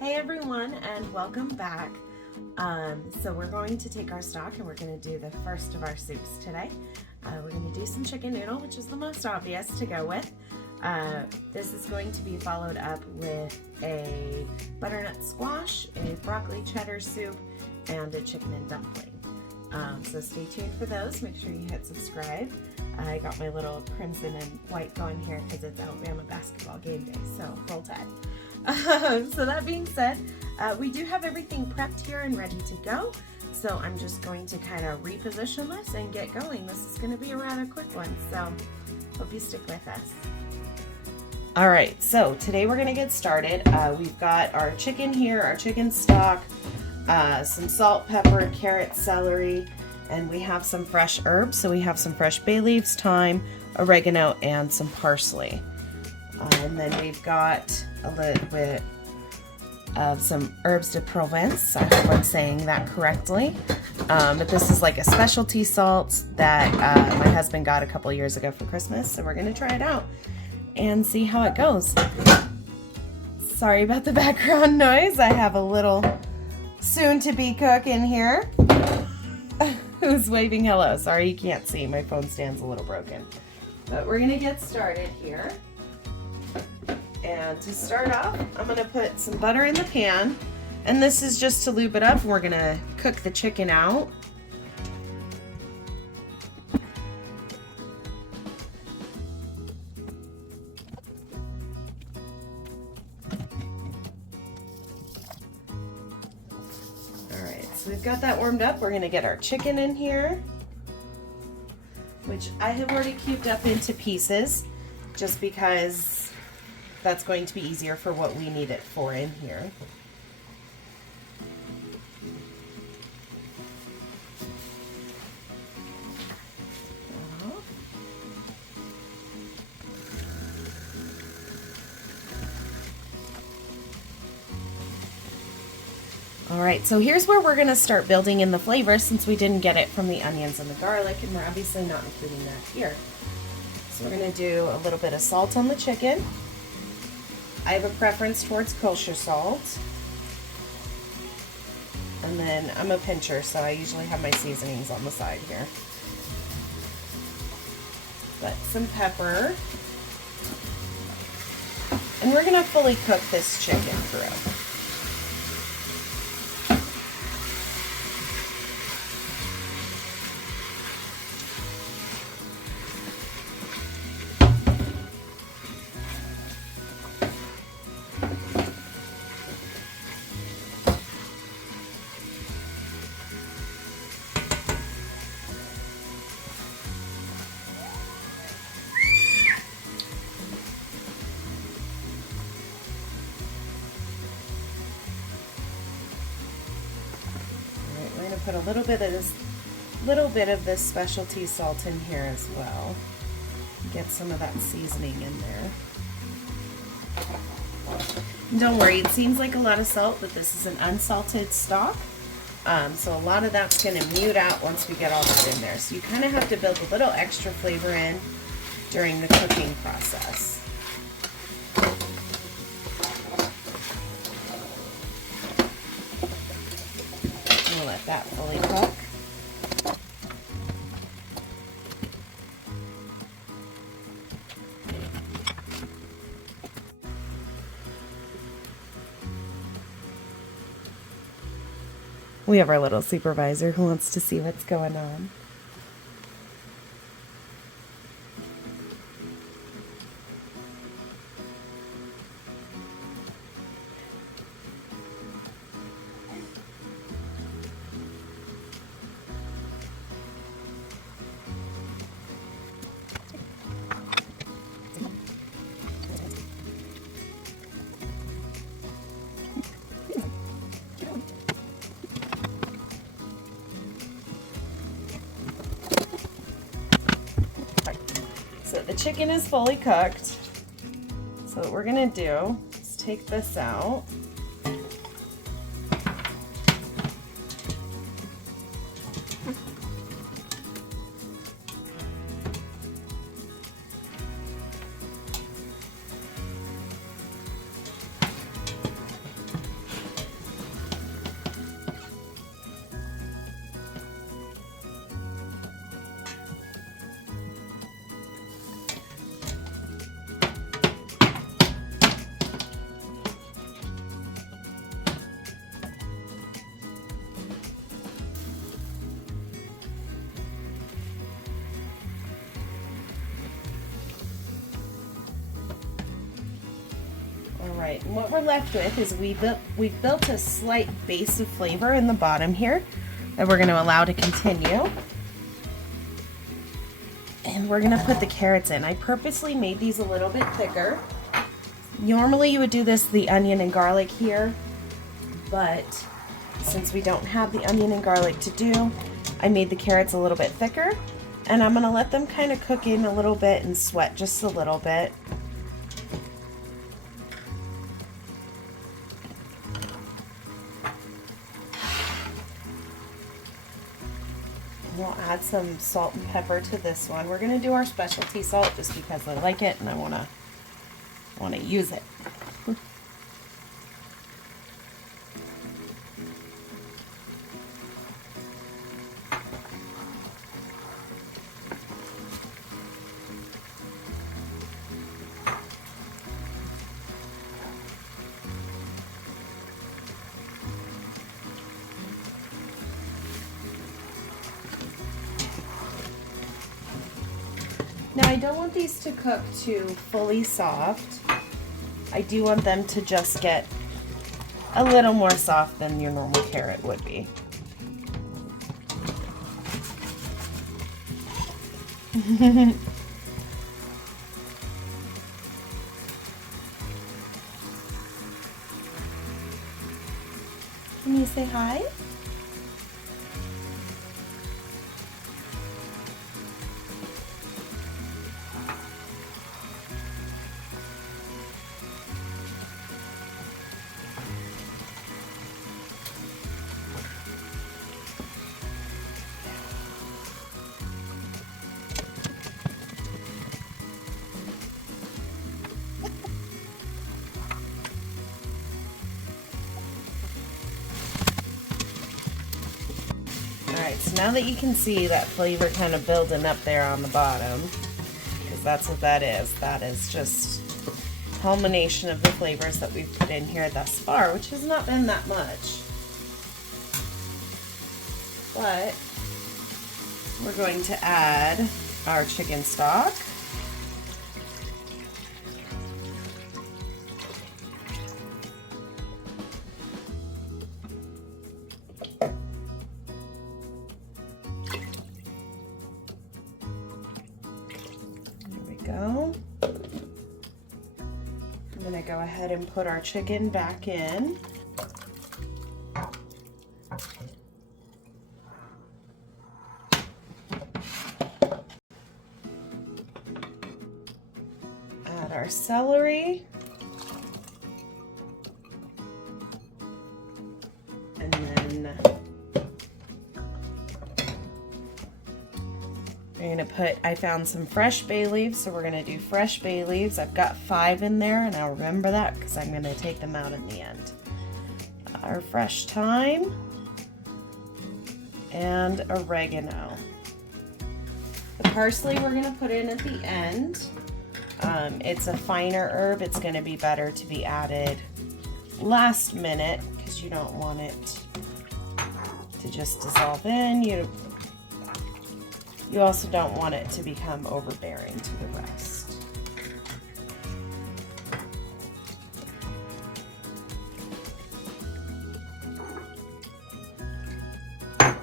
Hey everyone, and welcome back. So we're going to take our stock and we're going to do the first of our soups today. We're going to do some chicken noodle, which is the most obvious to go with. This is going to be followed up with a butternut squash, a broccoli cheddar soup, and a chicken and dumpling. So stay tuned for those. Make sure you hit subscribe. I got my little crimson and white going here because it's Alabama basketball game day, so roll tide. So that being said, we do have everything prepped here and ready to go. So I'm just going to kind of reposition this and get going. This is going to be a rather quick one, so hope you stick with us. All right, so today we're going to get started. We've got our chicken here, our chicken stock, some salt, pepper, carrot, celery, and we have some fresh herbs. So we have some fresh bay leaves, thyme, oregano, and some parsley. And then we've got a little bit of some herbs de Provence. I hope I'm saying that correctly. But this is like a specialty salt that my husband got a couple years ago for Christmas. So we're going to try it out and see how it goes. Sorry about the background noise. I have a little soon-to-be cook in here who's waving hello. Sorry you can't see. My phone stand's a little broken. But we're going to get started here. And to start off, I'm going to put some butter in the pan, and this is just to lube it up. We're going to cook the chicken out. Alright, so we've got that warmed up. We're going to get our chicken in here, which I have already cubed up into pieces just because that's going to be easier for what we need it for in here. Alright, so here's where we're going to start building in the flavor since we didn't get it from the onions and the garlic, and we're obviously not including that here. So we're going to do a little bit of salt on the chicken. I have a preference towards kosher salt. And then I'm a pincher, so I usually have my seasonings on the side here. But some pepper. And we're going to fully cook this chicken through. Put a little bit of this specialty salt in here as well. Get some of that seasoning in there. Don't worry, it seems like a lot of salt, but this is an unsalted stock. So a lot of that's going to mute out once we get all that in there. So you kind of have to build a little extra flavor in during the cooking process. Let that fully cook. We have our little supervisor who wants to see what's going on. So the chicken is fully cooked. So what we're gonna do is take this out. right, and what we're left with is we've built a slight base of flavor in the bottom here that we're going to allow to continue. And we're going to put the carrots in. I purposely made these a little bit thicker. Normally you would do this the onion and garlic here, but since we don't have the onion and garlic to do, I made the carrots a little bit thicker, and I'm going to let them kind of cook in a little bit and sweat just a little bit. We'll add some salt and pepper to this one. We're going to do our specialty salt just because I like it and I want to use it. Now I don't want these to cook too fully soft. I do want them to just get a little more soft than your normal carrot would be. Can you say hi? Alright, so now that you can see that flavor kind of building up there on the bottom, because that's what that is just culmination of the flavors that we've put in here thus far, which has not been that much. But we're going to add our chicken stock. Go. I'm going to go ahead and put our chicken back in. Add our celery. And then we're going to put, I found some fresh bay leaves, so we're going to do fresh bay leaves. I've got 5 in there, and I'll remember that because I'm going to take them out in the end. Our fresh thyme and oregano. The parsley we're going to put in at the end. It's a finer herb. It's going to be better to be added last minute because you don't want it to just dissolve in. You also don't want it to become overbearing to the rest. All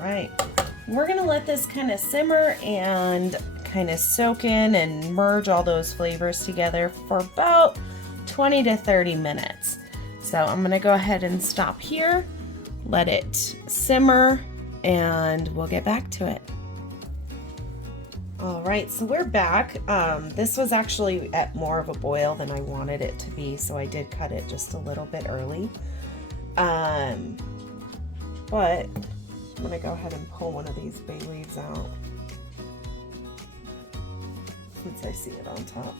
right, we're gonna let this kind of simmer and kind of soak in and merge all those flavors together for about 20 to 30 minutes. So I'm gonna go ahead and stop here, let it simmer, and we'll get back to it. All right, so we're back. This was actually at more of a boil than I wanted it to be, so I did cut it just a little bit early. But I'm gonna go ahead and pull one of these bay leaves out since I see it on top.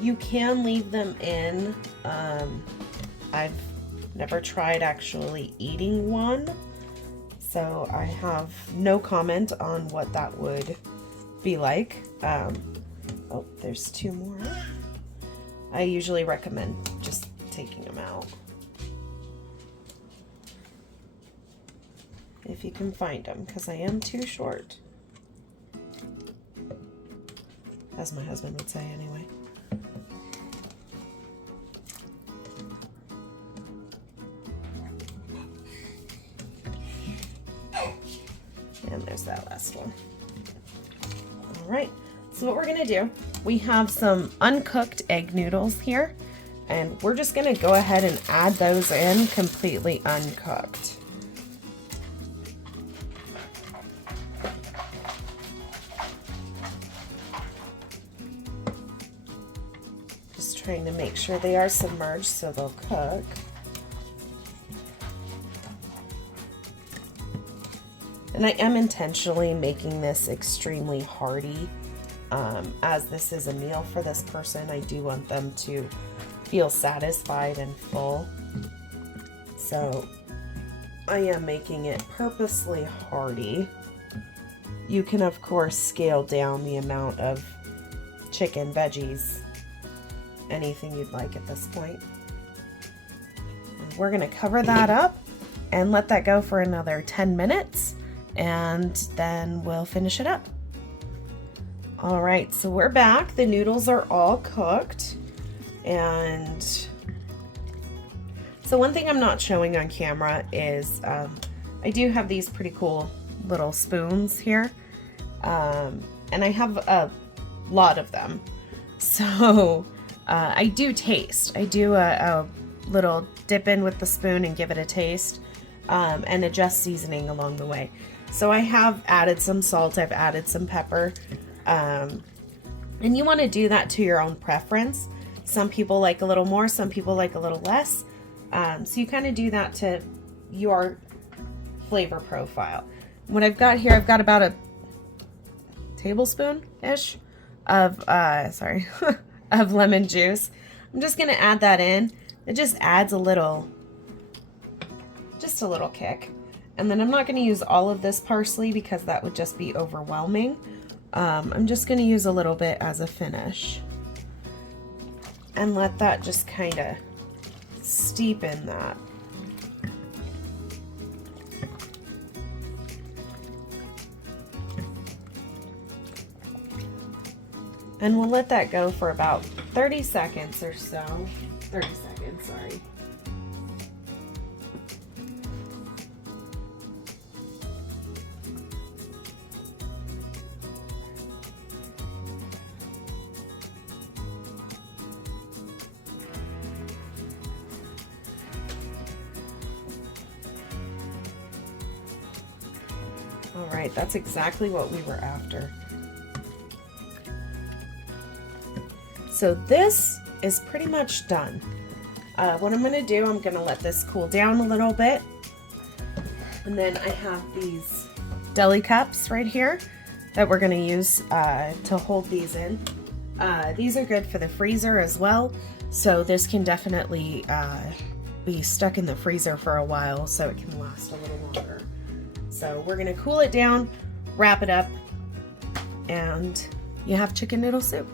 You can leave them in. I've never tried actually eating one, so I have no comment on what that would be like. Oh, there's 2 more. I usually recommend just taking them out. if you can find them, because I am too short. As my husband would say anyway. And there's that last one. All right, so what we're gonna do, we have some uncooked egg noodles here, and we're just gonna go ahead and add those in completely uncooked. Just trying to make sure they are submerged so they'll cook. And I am intentionally making this extremely hearty. As this is a meal for this person, I do want them to feel satisfied and full. So I am making it purposely hearty. You can, of course, scale down the amount of chicken, veggies, anything you'd like at this point. And we're going to cover that up and let that go for another 10 minutes. And then we'll finish it up. All right, so we're back. The noodles are all cooked. And so one thing I'm not showing on camera is I do have these pretty cool little spoons here. And I have a lot of them. So I do taste. I do a little dip in with the spoon and give it a taste and adjust seasoning along the way. So I have added some salt, I've added some pepper, and you want to do that to your own preference. Some people like a little more, some people like a little less. So you kind of do that to your flavor profile. What I've got here, I've got about a tablespoon-ish of, of lemon juice. I'm just going to add that in. It just adds just a little kick. And then I'm not going to use all of this parsley because that would just be overwhelming. I'm just going to use a little bit as a finish. And let that just kind of steep in that. And we'll let that go for about 30 seconds or so. 30 seconds, sorry. All right, that's exactly what we were after. So this is pretty much done. What I'm going to do, I'm going to let this cool down a little bit. And then I have these deli cups right here that we're going to use to hold these in. These are good for the freezer as well. So this can definitely be stuck in the freezer for a while so it can last a little longer. So we're going to cool it down, wrap it up, and you have chicken noodle soup.